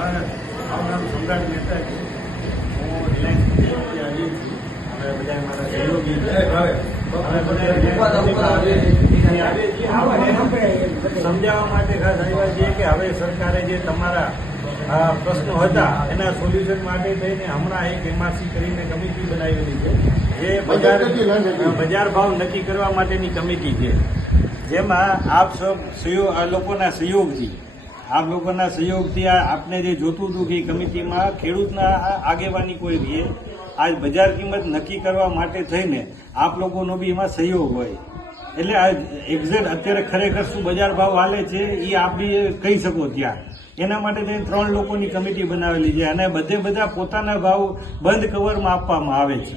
મારું નામ સમ્રાટ મહેતા છે. હું રિલાયન્સ આવી છું. હવે બધા મારા સહયોગી સમજાવવા માટે ખાસ આવ્યા છીએ કે હવે સરકારે જે તમારા પ્રશ્નો હતા એના સોલ્યુશન માટે થઈને હમણાં એક એમઆરસી કરીને કમિટી બનાવેલી છે, જે બજાર ભાવ નક્કી કરવા માટેની કમિટી છે, જેમાં આપ લોકોના સહયોગથી આપને જે જોતું હતું કે કમિટીમાં ખેડૂતના આગેવાની કોઈ રહે, આજ બજાર કિંમત નક્કી કરવા માટે થઈને આપ લોકોનો બી એમાં સહયોગ હોય. એટલે આ એક્ઝેક્ટ અત્યારે ખરેખર શું બજાર ભાવ હાલે છે એ આપ બી કહી શકો ત્યાં. એના માટે થઈને 3 લોકોની કમિટી બનાવેલી છે અને બધા પોતાના ભાવ બંધ કવરમાં આપવામાં આવે છે.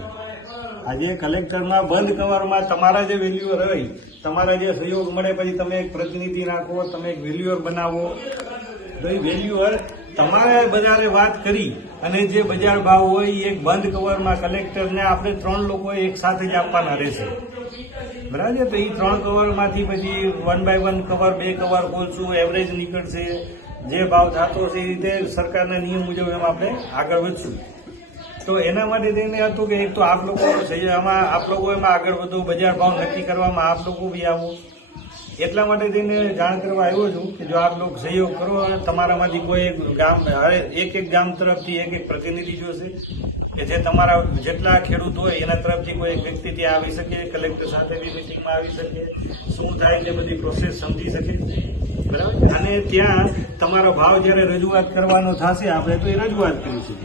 આજે કલેક્ટરમાં બંધ કવરમાં તમારા જે વેલ્યુઅર હોય, તમારા જે સહયોગ મળે, પછી તમે એક પ્રતિનિધિ રાખો, તમે એક વેલ્યુઅર બનાવો, તો એ વેલ્યુઅર તમારે બજારે વાત કરી અને જે બજાર ભાવ હોય એ એક બંધ કવરમાં કલેક્ટરને આપણે 3 લોકોએ એક સાથે જ આપવાના રહેશે. બરાબર છે? તો એ 3 કવરમાંથી પછી 1 by 1 કવર, 2 કવર ખોલશું, એવરેજ નીકળશે, જે ભાવ થતો છે એ રીતે સરકારના નિયમ મુજબ એમાં આપણે આગળ વધશું. તો એના માટે થઈને હતું કે એક તો આપ લોકો એમાં આગળ વધો, બજાર ભાવ નક્કી કરવામાં આપ લોકો બી આવો. એટલા માટે થઈને જાણ કરવા આવ્યો છું કે જો આપ લોકો સહયોગ કરો અને તમારામાંથી કોઈ એક ગામ તરફથી એક પ્રતિનિધિ જોશે કે જે તમારા જેટલા ખેડૂત હોય એના તરફથી કોઈ એક વ્યક્તિ ત્યાં આવી શકે, કલેક્ટર સાથે બી મિટિંગમાં આવી શકે, શું થાય તે બધી પ્રોસેસ સમજી શકે. બરાબર? અને ત્યાં તમારો ભાવ જ્યારે રજૂઆત કરવાનો થશે આપણે તો એ રજૂઆત કરીશું.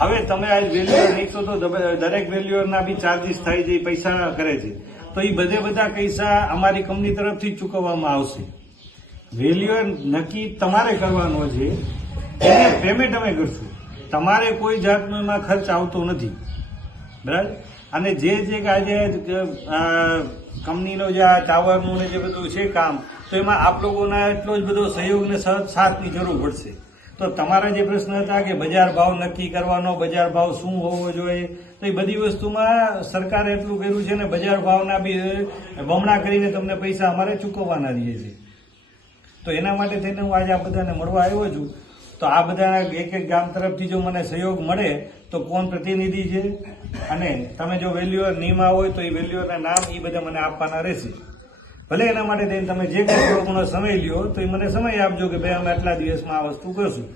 હવે તમે આજ વેલ્યુઅર નીકળો તો દરેક વેલ્યુઅરના બી ચાર્જીસ થાય છે, પૈસા કરે છે, તો એ બધા પૈસા અમારી કંપની તરફથી ચૂકવવામાં આવશે. વેલ્યુઅર નક્કી તમારે કરવાનો છે, એને પેમેન્ટ અમે કરશું. તમારે કોઈ જાતનો એમાં ખર્ચ આવતો નથી. બરાબર? અને જે આજે કંપનીનો જે આ ટાવરનું ને જે બધું છે કામ, તો એમાં આપ લોકોના એટલો જ બધો સહયોગ ને સાથની જરૂર પડશે. તો તમારા જે પ્રશ્ન હતા કે બજાર ભાવ નક્કી કરવાનો, બજાર ભાવ શું હોવો જોઈએ, તો એ બધી વસ્તુમાં સરકારે એટલું કર્યું છે ને બજાર ભાવના બી બમણા કરીને તમને પૈસા અમારે ચૂકવવાના રહીએ છીએ. તો એના માટે થઈને હું આજે આ બધાને મળવા આવ્યો છું. તો આ બધા એક ગામ તરફથી જો મને સહયોગ મળે તો કોણ પ્રતિનિધિ છે અને તમે જો વેલ્યુઅર નિયમા હોય તો એ વેલ્યુઅરના નામ એ બધા મને આપવાના રહેશે. ભલે એના માટે થઈને તમે જે કંઈ થોડોનો સમય લ્યો તો એ મને સમય આપજો કે ભાઈ અમે આટલા દિવસમાં આ વસ્તુ કરશું.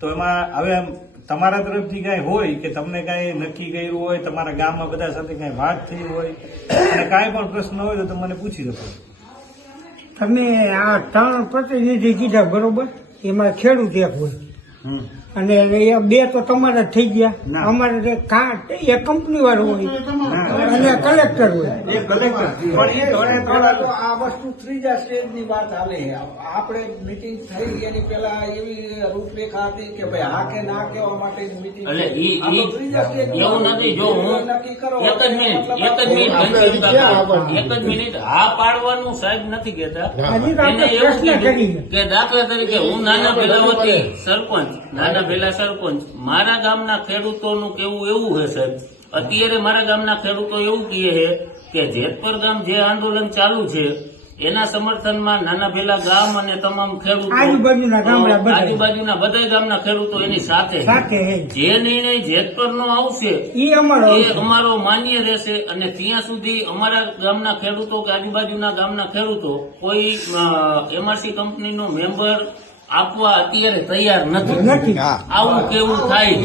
તો એમાં હવે તમારા તરફથી કાંઈ હોય કે તમને કાંઈ નક્કી કર્યું હોય, તમારા ગામમાં બધા સાથે કાંઈ વાત થઈ હોય અને કાંઈ પણ પ્રશ્ન હોય તો તમે મને પૂછી શકો. તમે આ 3 પ્રતિનિધિ કીધા બરોબર, એમાં ખેડૂત એક હોય અને 2 તો તમારા થઈ ગયા. અમારે એ કંપની વાળો હોય અને કલેક્ટર હોય. આ વસ્તુ ત્રીજા સ્ટેજની વાત હાલે. આપણે મીટિંગ થઈ એની પેલા એવી રૂપરેખા હતી કે ભાઈ હા કે ના કહેવા માટેની મીટિંગ. એવું નથી. જો હું એક જ મિનિટ હા પાડવાનું સાહેબ નથી કહેતા. એને એવું કીધું કે દાખલા તરીકે હું નાના ભેલાવતી સરપંચ, મારા ગામના ખેડૂતોનું કેવું એવું છે સાહેબ, અત્યારે મારા ગામના ખેડૂતો એવું કહે છે કે જેતપર ગામ જે આંદોલન ચાલુ છે એના સમર્થનમાં નાના ભેલા ગામ અને તમામ ખેડૂતો, આજુબાજુના બધા ગામના ખેડૂતો એની સાથે જે નિર્ણય જેતપરનો આવશે એ અમારો માન્ય રહેશે. અને ત્યાં સુધી અમારા ગામના ખેડૂતો કે આજુબાજુના ગામના ખેડૂતો કોઈ એમઆરસી કંપનીનો મેમ્બર આપવા અત્યારે તૈયાર નથી. આવું કેવું થાય.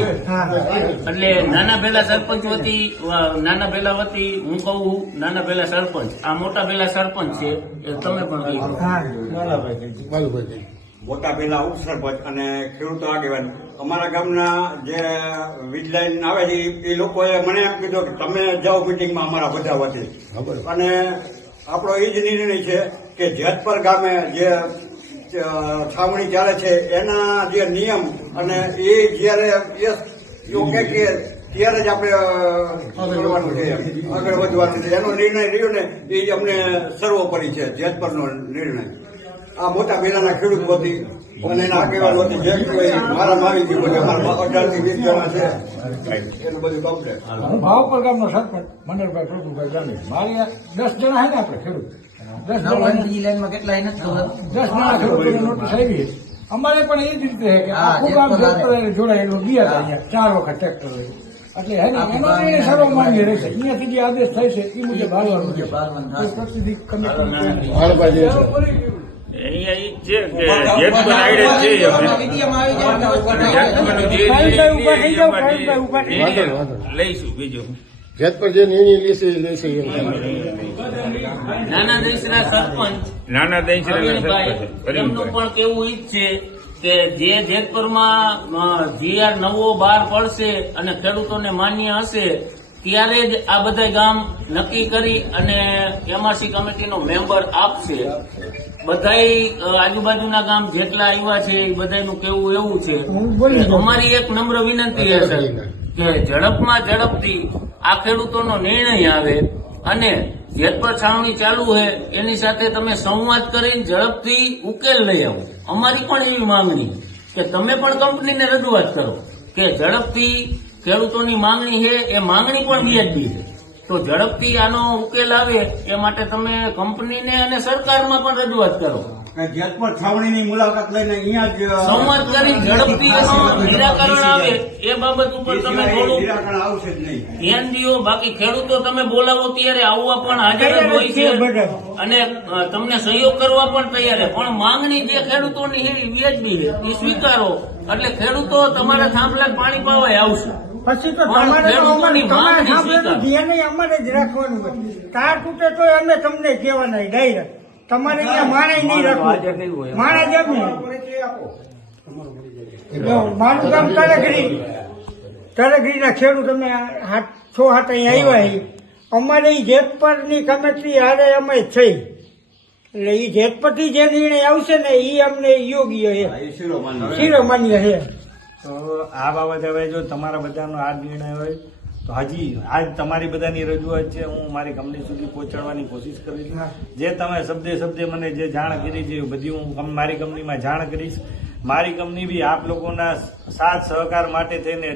એટલે નાના ભેલા સરપંચ વતી હું કહું, નાના ભેલા સરપંચ, આ મોટા ભેલા સરપંચ છે, તમે પણ મોટા ભેલા ઉપસરપંચ અને ખેડૂતો આગેવાન અમારા ગામના જે વીજલાઈન આવે છે એ લોકોએ મને એમ કીધું કે તમે જાઓ મિટિંગમાં અમારા બધા વતી. અને આપણો એ જ નિર્ણય છે કે જેતપર ગામે જે છાવણી ચાલે છે એના જે નિયમ અને એ જયારે યોગ્ય કે ત્યારે જ આપણે કરવાનું છે, આગળ વધવાનું છે. એનો નિર્ણય રહ્યો ને એ અમને સર્વોપરી છે, જેતપરનો નિર્ણય. આ મોટા ભેલાના ખેડૂત વતી અને એના આગેવાન વતી જે મારા આવી ગયું બધું અમારા 18 થી 20 જણા છે એનું બધું કમ્પ્લેટ. ભાવપર ગામનો સરપંચ મનોહરભાઈ પ્રભુભાઈ જાણી, મારી 10 જણા છે ને આપણે ખેડૂત. 10 જણા ખેડૂતોને નોટિસ આવી અમારે પણ એ જ રીતે છે કે આખું ગામ ટ્રેક્ટર જોડાયેલું ગયા હતા અહીંયા 4 વખત ટ્રેક્ટર હોય એટલે હે ને એનો નિર્ણય સારો માન્ય રહેશે અહીંયાથી જે આદેશ થાય છે એ મુજબ હાલવાનું છે કોઈ પ્રતિનિધિ કમિટી અહીંયા ઈ છે કે જેતપુર આઈડે છે લઈશું બીજું જેતપુર જે નિર્ણય લેશે એ લેશે એમ. નાના દેશના સરપંચ નાના પ્રવીણભાઈ, એમનું પણ કેવું ઈ જ છે કે જે જેતપુરમાં GR નવો બહાર પડશે અને ખેડૂતોને માન્ય હશે ત્યારે જ આ બધા ગામ નક્કી કરી અને MRC કમિટીનો મેમ્બર આપશે. બધાય આજુબાજુના ગામ જેટલા આવ્યા છે એ બધાનું કેવું એવું છે કે અમારી એક નમ્ર વિનંતી છે કે ઝડપમાં ઝડપથી આ ખેડૂતોનો નિર્ણય આવે અને જેતપુર છાવણી ચાલુ છે એની સાથે તમે સંવાદ કરીને ઝડપથી ઉકેલ લઈ આવો. અમારી પણ એવી માંગણી કે તમે પણ કંપનીને રજૂઆત કરો કે ઝડપથી ખેડૂતોની માંગણી છે એ માંગણી પણ વ્યાજબી છે તો ઝડપથી આનો ઉકેલ આવે એ માટે તમે કંપનીને અને સરકારમાં પણ રજૂઆત કરો. જેતપુર છાવણીની મુલાકાત લઈને અહીંયા જ સંવાદ કરી ઝડપથી એનું નિરાકરણ આવે એ બાબત ઉપર તમે થોડું નિરાકરણ આવશે જ નહીં. ધ્યાન દો. બાકી ખેડૂતો તમે બોલાવો ત્યારે આવવા પણ હાજર જ હોય છે અને તમને સહયોગ કરવા પણ તૈયાર છે, પણ માંગણી જે ખેડૂતોની છે એ વ્યાજબી છે એ સ્વીકારો એટલે ખેડૂતો તમારા થાંભલા પાણી પાવાય આવશે. પછી તો તમારે તો અમારે તમારે સાંભળેલું ધ્યાન અમારે જ રાખવાનું હોય. તાર તૂટે તો અમે તમને કહેવાના ડાયરેક્ટ. તમારે અહીંયા માણસ નહીં રાખવું. માણસ જ નહીં. મારું ગામ તરગીરીના ખેડૂત અમે 6-7 અહીંયા આવ્યા છીએ. અમારે એ જેતપુરની કમિટી હારે અમે થઈ એટલે એ જેતપુરથી જે નિર્ણય આવશે ને એ અમને યોગ્ય છે, શિરોમાન્ય છે. તો આ બાબતે હવે જો તમારા બધાનો આ નિર્ણય હોય તો હજી આજ તમારી બધાની રજૂઆત છે, હું મારી કંપની સુધી પહોંચાડવાની કોશિશ કરીશ. જે તમે શબ્દે મને જે જાણ કરી છે બધી હું મારી કંપનીમાં જાણ કરીશ. મારી કંપની બી આપ લોકોના સાથ સહકાર માટે થઈને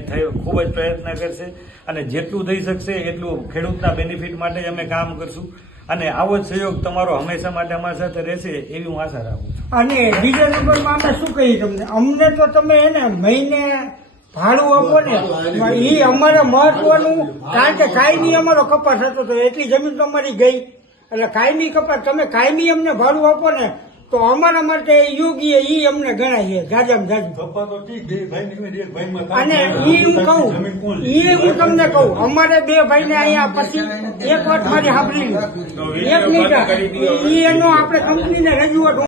ખૂબ જ પ્રયત્ન કરશે અને જેટલું થઈ શકશે એટલું ખેડૂતના બેનિફિટ માટે જ અમે કામ કરશું અને આવો જ સહયોગ તમારો હંમેશા માટે અમારી સાથે રહેશે એવી હું આશા રાખું છું. અને બીજા નંબરમાં અમે શું કહીએ તમને, અમને તો તમે એને મહિને ભાડું આપો ને એ અમારે મહત્વનું, કારણ કે કાયમી અમારો કપાસ હતો તો એટલી જમીન તો અમારી ગઈ એટલે કાયમી કપાસ તમે કાયમી અમને ભાડું આપો ને તો અમારા માટે યોગ્ય એ અમને ગણાય છે જાજામાં જાજુ. અને એ હું કહું, એ હું તમને કહું, અમારે 2 ભાઈને અહીંયા પછી એક વાત મારી સાંભળી એક મિનિટ એનો આપણે કંપનીને રજૂઆત